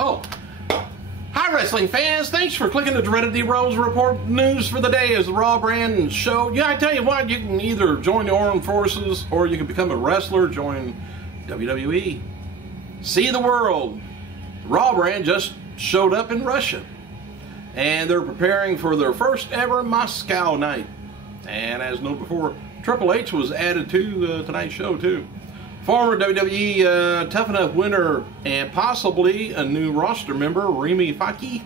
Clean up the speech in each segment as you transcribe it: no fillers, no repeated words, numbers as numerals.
Oh, hi wrestling fans, thanks for clicking the dreaded D-Rose Report. News for the day is the Raw brand show. Yeah, I tell you what, you can either join the armed forces or you can become a wrestler, join WWE. See the world. The Raw brand just showed up in Russia, and they're preparing for their first ever Moscow night. And as noted before, Triple H was added to tonight's show too. Former WWE Tough Enough winner and possibly a new roster member, Remy Faki.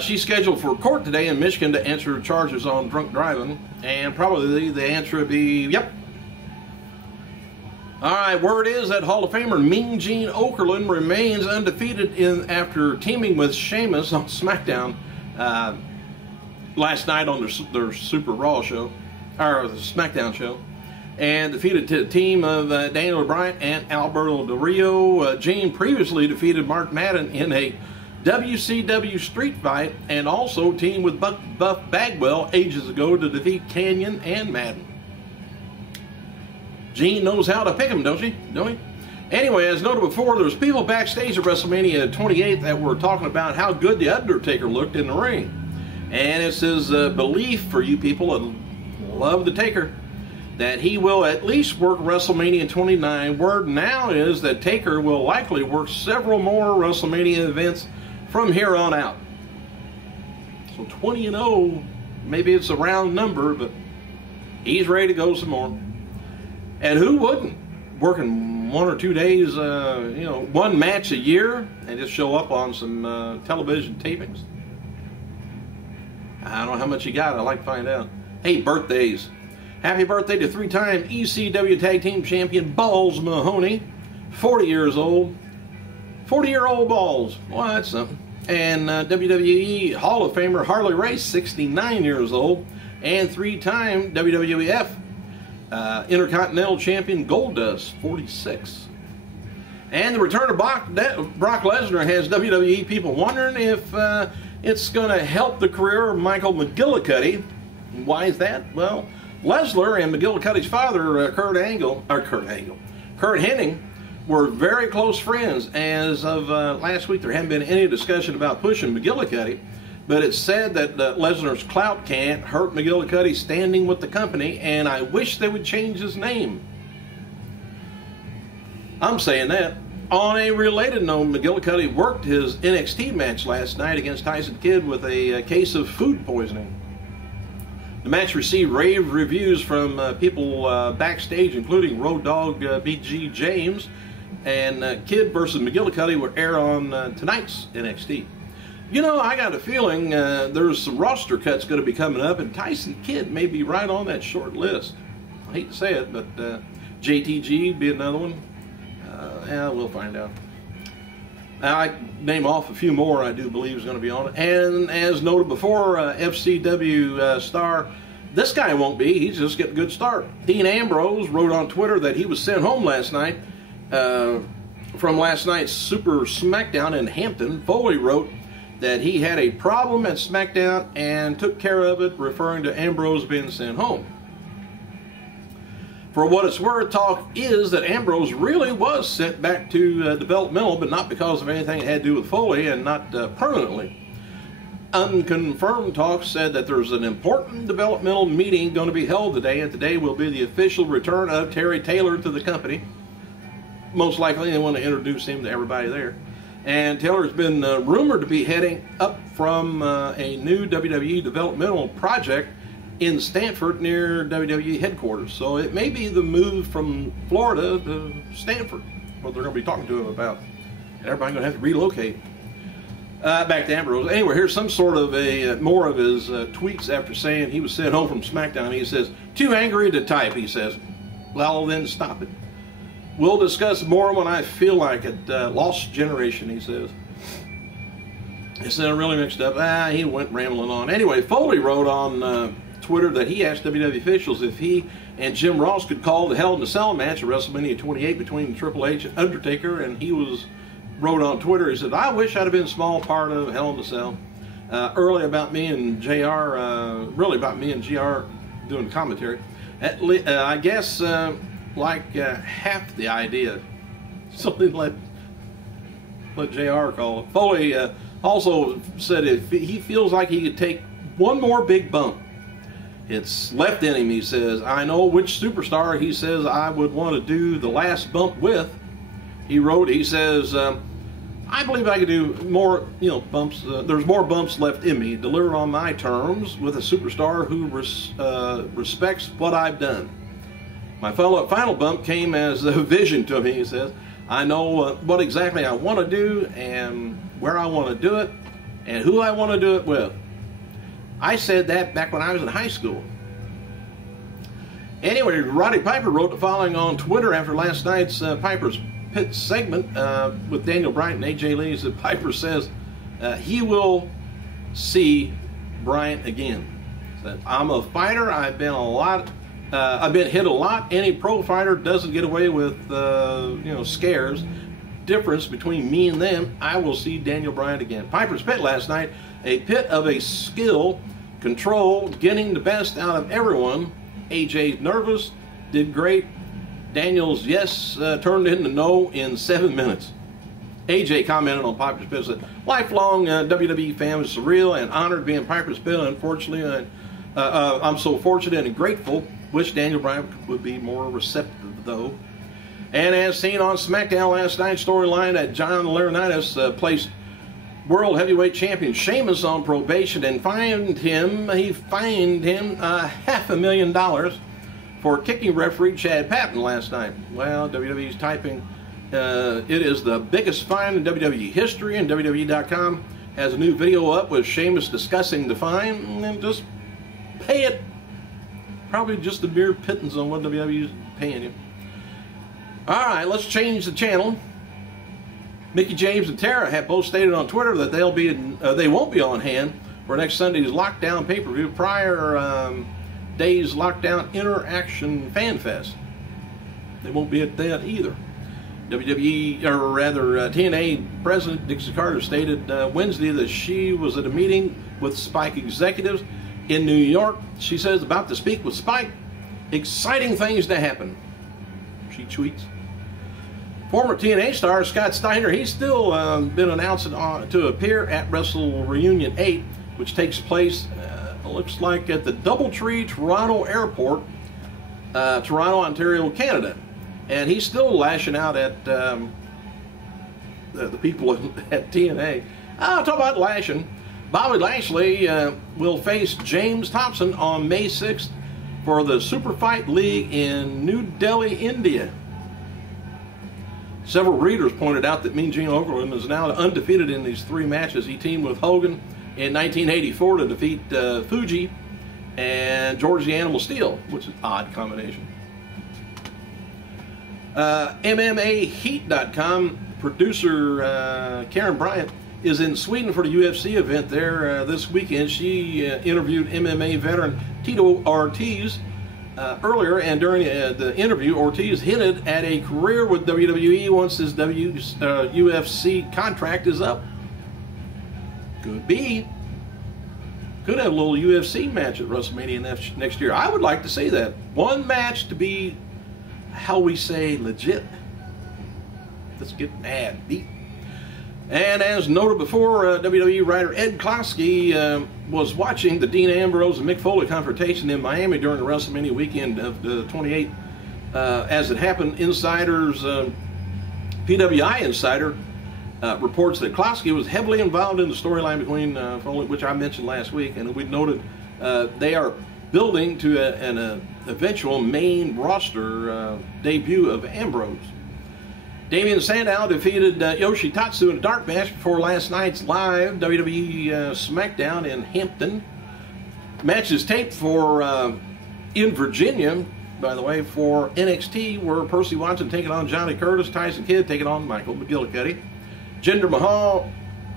She's scheduled for court today in Michigan to answer charges on drunk driving, and probably the answer would be yep. Alright, word is that Hall of Famer Mean Gene Okerlund remains undefeated after teaming with Sheamus on SmackDown last night on their Super Raw show, or the SmackDown show, and defeated the team of Daniel Bryant and Alberto Del Rio. Gene previously defeated Mark Madden in a WCW street fight, and also teamed with Buff Bagwell ages ago to defeat Canyon and Madden. Gene knows how to pick him, don't he? Anyway, as noted before, there's people backstage at WrestleMania 28 that were talking about how good the Undertaker looked in the ring. And it's his belief, for you people that love the Taker, that he will at least work WrestleMania 29. Word now is that Taker will likely work several more WrestleMania events from here on out. So 20-0, maybe it's a round number, but he's ready to go some more. And who wouldn't? Working 1 or 2 days, one match a year, and just show up on some television tapings. I don't know how much you got. I'd like to find out. Hey, birthdays. Happy birthday to 3-time ECW Tag Team Champion Balls Mahoney, 40 years old. 40-year-old Balls. Well, that's something. And WWE Hall of Famer Harley Race, 69 years old. And 3-time WWF Intercontinental Champion Goldust, 46. And the return of Brock Lesnar has WWE people wondering if it's going to help the career of Michael McGillicuddy. Why is that? Well, Lesnar and McGillicuddy's father, Kurt Hennig, were very close friends. As of last week, there hadn't been any discussion about pushing McGillicuddy, but it's said that Lesnar's clout can't hurt McGillicuddy's standing with the company, and I wish they would change his name. I'm saying that. On a related note, McGillicuddy worked his NXT match last night against Tyson Kidd with a case of food poisoning. The match received rave reviews from people backstage, including Road Dogg BG James, and Kidd versus McGillicuddy will air on tonight's NXT. You know, I got a feeling there's some roster cuts going to be coming up, and Tyson Kidd may be right on that short list. I hate to say it, but JTG be another one. Yeah, we'll find out. I name off a few more I do believe is going to be on it. And as noted before, FCW star, this guy won't be. He's just getting a good start. Dean Ambrose wrote on Twitter that he was sent home last night from last night's Super SmackDown in Hampton. Foley wrote that he had a problem at SmackDown and took care of it, referring to Ambrose being sent home. For what it's worth, talk is that Ambrose really was sent back to developmental, but not because of anything that had to do with Foley, and not permanently. Unconfirmed talk said that there's an important developmental meeting going to be held today, and today will be the official return of Terry Taylor to the company. Most likely they want to introduce him to everybody there. And Taylor's been rumored to be heading up from a new WWE developmental project in Stanford near WWE headquarters. So it may be the move from Florida to Stanford, what they're going to be talking to him about. And everybody's going to have to relocate. Back to Ambrose. Anyway, here's some sort of more of his tweets after saying he was sent home from SmackDown. He says, "Too angry to type," he says. Well, then stop it. "We'll discuss more when I feel like it." Lost generation, he says. He said, "I'm really mixed up." He went rambling on. Anyway, Foley wrote on Twitter that he asked WWE officials if he and Jim Ross could call the Hell in a Cell match at WrestleMania 28 between Triple H and Undertaker, and he wrote on Twitter, he said, "I wish I'd have been a small part of Hell in a Cell." Early about me and JR, really about me and GR doing commentary. I guess like half the idea. Something like, let JR call it. Foley also said if he feels like he could take one more big bump, it's left in him. He says, I know which superstar he says I would want to do the last bump with. He wrote, he says, I believe I could do more, bumps. There's more bumps left in me, delivered on my terms with a superstar who respects what I've done. My final bump came as a vision to me, he says. I know what exactly I want to do and where I want to do it and who I want to do it with. I said that back when I was in high school. Anyway, Roddy Piper wrote the following on Twitter after last night's Piper's Pit segment with Daniel Bryant and AJ Lee. That Piper says he will see Bryant again. Said, I'm a fighter. I've been hit a lot. Any pro fighter doesn't get away with scares. Difference between me and them. I will see Daniel Bryant again. Piper's Pit last night, a pit of a skill, control, getting the best out of everyone. AJ's nervous, did great. Daniel's yes turned into no in 7 minutes. AJ commented on Piper's Pit, said, lifelong WWE fan, was surreal and honored being Piper's Pit. Unfortunately, I'm so fortunate and grateful. Wish Daniel Bryan would be more receptive, though. And as seen on SmackDown last night's storyline, that John Laurinaitis placed World Heavyweight Champion Sheamus on probation and fined him $500,000 for kicking referee Chad Patton last night. Well, WWE's typing, it is the biggest fine in WWE history, and WWE.com has a new video up with Sheamus discussing the fine, and just pay it. Probably just the mere pittance on what WWE is paying you. All right, let's change the channel. Mickey James and Tara have both stated on Twitter that they won't be on hand for next Sunday's Lockdown pay-per-view, prior day's Lockdown Interaction Fan Fest. They won't be at that either. TNA President Dixie Carter stated Wednesday that she was at a meeting with Spike executives in New York. She says about to speak with Spike. Exciting things to happen, she tweets. Former TNA star Scott Steiner, he's still been announced to appear at Wrestle Reunion 8, which takes place, looks like at the Doubletree Toronto Airport, Toronto, Ontario, Canada. And he's still lashing out at the people at TNA. I'll talk about lashing. Bobby Lashley will face James Thompson on May 6th for the Super Fight League in New Delhi, India. Several readers pointed out that Mean Gene Okerlund is now undefeated in these 3 matches. He teamed with Hogan in 1984 to defeat Fuji and George the Animal Steele, which is an odd combination. MMAHeat.com producer Karen Bryant is in Sweden for the UFC event there this weekend. She interviewed MMA veteran Tito Ortiz earlier, and during the interview, Ortiz hinted at a career with WWE once his UFC contract is up. Could be. Could have a little UFC match at WrestleMania next year. I would like to see that. One match to be, how we say, legit. Let's get mad, beat. And as noted before, WWE writer Ed Klosky was watching the Dean Ambrose and Mick Foley confrontation in Miami during the WrestleMania weekend of the 28th. As it happened, insiders, PWI insider reports that Klosky was heavily involved in the storyline between Foley, which I mentioned last week, and we noted they are building to an eventual main roster debut of Ambrose. Damian Sandow defeated Yoshitatsu in a dark match before last night's live WWE SmackDown in Hampton. Match is taped for in Virginia, by the way, for NXT, where Percy Watson taking on Johnny Curtis, Tyson Kidd taking on Michael McGillicuddy. Jinder Mahal,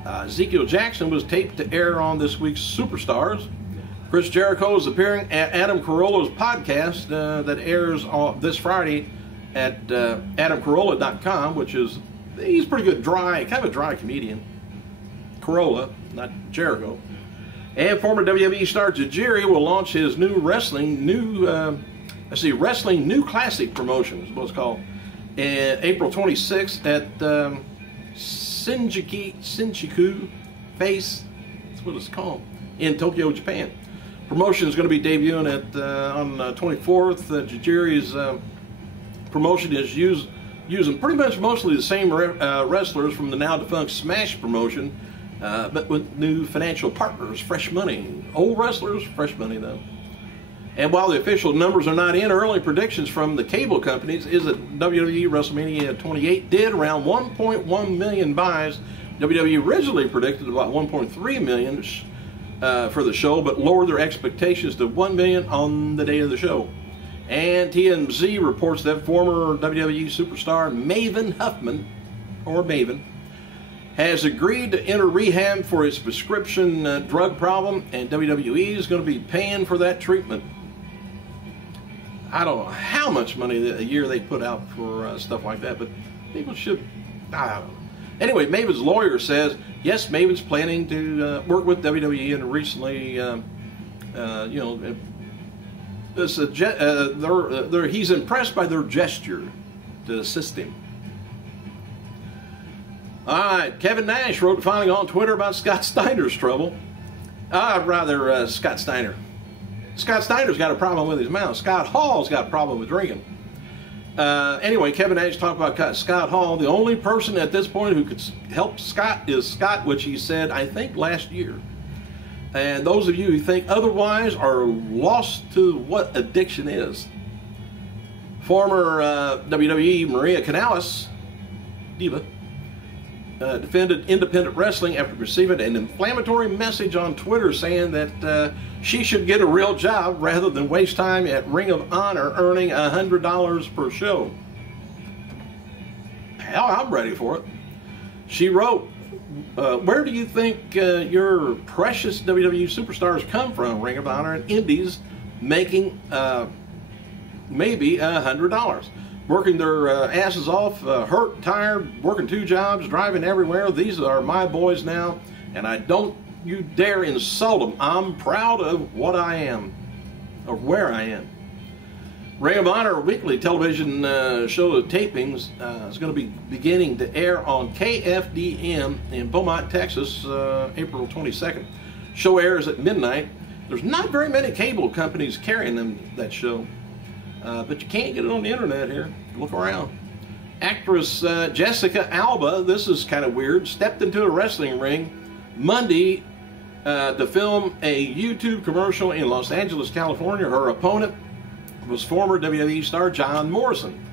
Ezekiel Jackson was taped to air on this week's Superstars. Chris Jericho is appearing at Adam Carolla's podcast that airs on this Friday at AdamCarolla.com, which is, he's pretty good, kind of a dry comedian. Carolla, not Jericho. And former WWE star Tajiri will launch his new Wrestling New Classic promotion, is what it's called, April 26th at Shinjuku Face, that's what it's called, in Tokyo, Japan. Promotion is going to be debuting on 24th. Jujiri's promotion is using pretty much mostly the same wrestlers from the now defunct Smash promotion, but with new financial partners, fresh money. Old wrestlers, fresh money though. And while the official numbers are not in, early predictions from the cable companies is that WWE WrestleMania 28 did around 1.1 million buys. WWE originally predicted about 1.3 million for the show, but lowered their expectations to 1 million on the day of the show. And TMZ reports that former WWE superstar Maven Huffman, or Maven, has agreed to enter rehab for his prescription drug problem, and WWE is going to be paying for that treatment. I don't know how much money a year they put out for stuff like that, but people should, I don't know. Anyway, Maven's lawyer says, yes, Maven's planning to work with WWE, and recently, he's impressed by their gesture to assist him. All right, Kevin Nash wrote finally on Twitter about Scott Steiner's trouble. Scott Steiner. Scott Steiner's got a problem with his mouth. Scott Hall's got a problem with drinking. Anyway, Kevin Nash talked about Scott Hall. The only person at this point who could help Scott is Scott, which he said, I think, last year. And those of you who think otherwise are lost to what addiction is. Former WWE Maria Kanellis, diva, defended independent wrestling after receiving an inflammatory message on Twitter saying that she should get a real job rather than waste time at Ring of Honor earning $100 per show. Hell, I'm ready for it. She wrote, where do you think your precious WWE superstars come from, Ring of Honor and Indies, making maybe $100? Working their asses off, hurt, tired, working 2 jobs, driving everywhere. These are my boys now, and I don't you dare insult them. I'm proud of what I am, or where I am. Ring of Honor weekly television show tapings is going to be beginning to air on KFDM in Beaumont, Texas, April 22nd. Show airs at midnight. There's not very many cable companies carrying that show. But you can't get it on the internet here. Look around. Actress Jessica Alba, this is kind of weird, stepped into a wrestling ring Monday to film a YouTube commercial in Los Angeles, California. Her opponent was former WWE star John Morrison.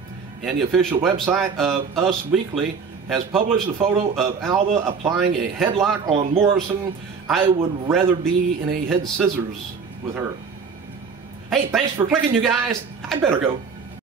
And the official website of Us Weekly has published a photo of Alba applying a headlock on Morrison. I would rather be in a head scissors with her. Hey, thanks for clicking, you guys. I better go.